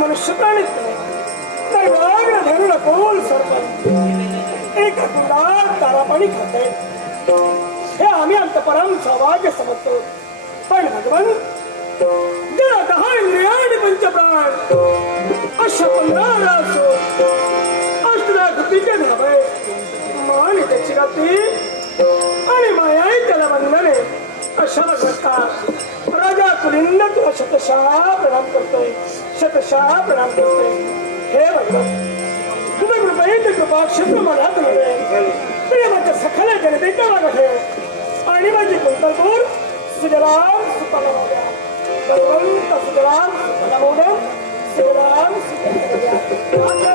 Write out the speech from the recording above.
मनुष्य प्राणीच नाही तर वाघ धरून बोल सरपंच एका कुंडात दारा पाणी खाते हे आम्ही अंतपरम सौभाग्य समजतो पण भगवान जरा 10 इंद्रिया आणि पंचप्राण अशा 15 असो अष्टदाकृतीचे धाबे मान त्याची गाती आणि माया त्याला वंदने अशा भगवंता राजा कुलिंद तुला शतशः प्रणाम करतोय शतशः प्रणाम करतोय हे भगवान तुझ्या कृपेत कृपा क्षेत्र मला तुला प्रेमाच्या सखल जनतेच्या मागे ठेव आणि माझी कुंतलपूर सुजलाम सुफलाम भगवंत सुजलाम सुफलाम सुजलाम सुफलाम